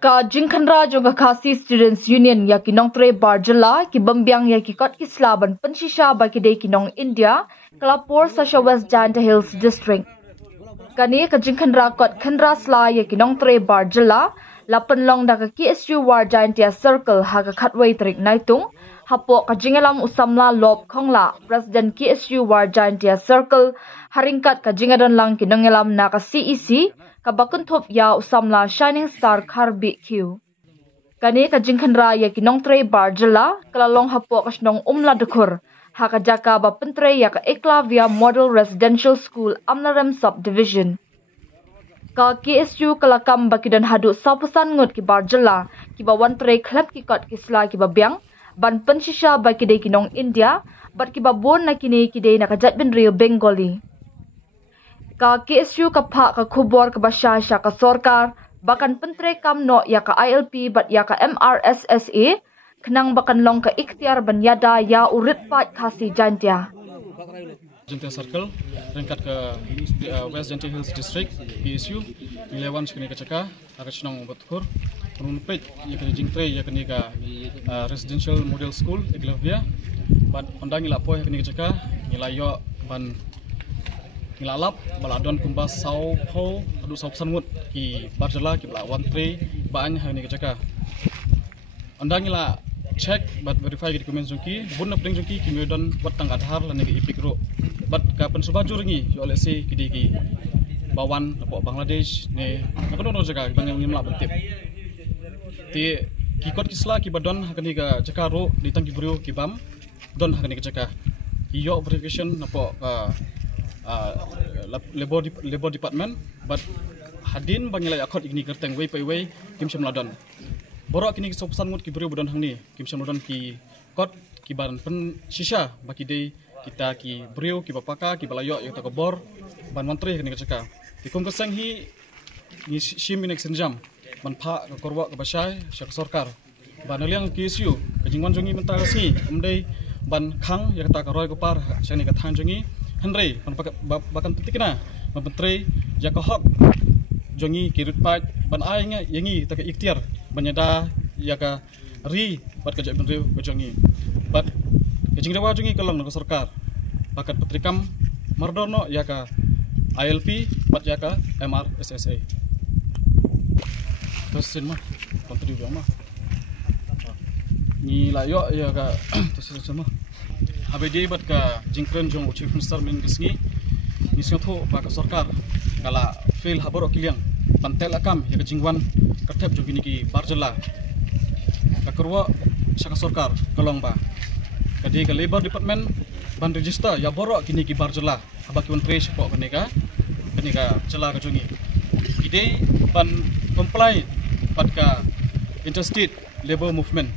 Ka Jingkhanra jonga Khasi Students Union ya kinong tre Barjala ki Bambyang ya ki kot kislaban pensisha ba ki de kinong India Kalapur sa West Janta Hills District. Kani ka Jingkhanra kot Khandra sla ya kinong tre Barjala lapan long da ka KSU War Janta Circle ha ka khatway trik naitung hapo ka jingalam usamla lob khongla President KSU War Janta Circle haringkat ka jingadan lang kinongelam na ka CEC kabakuntop ya usamla Shining Star Karbi Q. Kani ka Jingkhanra ya kinong tre Barjala kalalong hapo kasnong dukur haka jaka ba pentre ya ka Eklavia Model Residential School Amnarem Subdivision. Ka KSU kalakam bakidan hadu sapusan ngut ki Barjala ki ba wan tre klep ki kot kisla ki babyang ban pensisha ba ki de kinong India bat ki ba bon na kini ki de nakajat bin real Bengali. Ka KSU ka pa ka kubor ka basya siya ka sorkar, bakan pentre kam no ya ka ILP bat ya ka MRSSA, kenang bakan long ka ikhtiar banyada ya urit pat Khasi Janta. Janta Circle, ringkat ke West Janta Hills District, KSU, Milewan sekini kecaka, agak senang bertukur, menunpet ya kini jingtre ya kini ka Residential Model School, Eklavia, bat ondang ilapo ya kini kecaka, nilayo ban ngilalap baladon kumbas sau po adu sau sangut ki Barjala ki bala wan tre baanya hani kecaka andang ila check but verify ki dokumen jungki bunna pring jungki ki medon watang adhar lan ki ipik ro but ka pensubaju ringi yo lesi ki di ki bawan apo Bangladesh ne nakono no jaga bang ngimla bentip ti ki kot kisla ki badon hakani ka cakaro ditang ki brio ki bam don hakani ka caka yo verification apo labor department but hadin bangila akot igni kerteng way pay way kim semladon borok kini sopusan ngut ki brio bodon hangni kim semladon ki kot ki baran pen shisha baki dei kita ki brio ki bapaka ki balayo yang takobor ban mantri kini kecaka dikum keseng hi ni shim inek senjam ban pha ka korwa ka basai syak sorkar ban liang KSU kajingwan jongi mental si umdei ban khang ya kata ka roy ko par sani ka thang jongi Henry, bahkan pentingnya menteri jaka hak jongi kirut pat ban aingnya yangi tak ikhtiar banyada jaka ri bat kerja menteri jongi bat kejing dewa jongi kalong nak sarkar bakat petrikam mardono jaka ILP bat jaka MRSSA terus mah kontribusi mah ni layo jaka terus semua Habedi bat ka jingkren jong Chief Minister min gisngi nisngatho ba ka sarkar kala fail habor okiliang pantel akam ya ka jingwan katep jong ki Barjala ka kurwa saka sarkar kolong ba kadi ka labor department ban register ya borok kini ki Barjala abaki wan trace po kani ka cela ka jongi ide ban comply bat ka interstate labor movement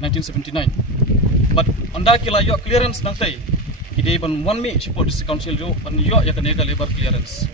1979 but onda kila yok clearance nang tai kide ban one me support district council jo ban yok ya kanega labor clearance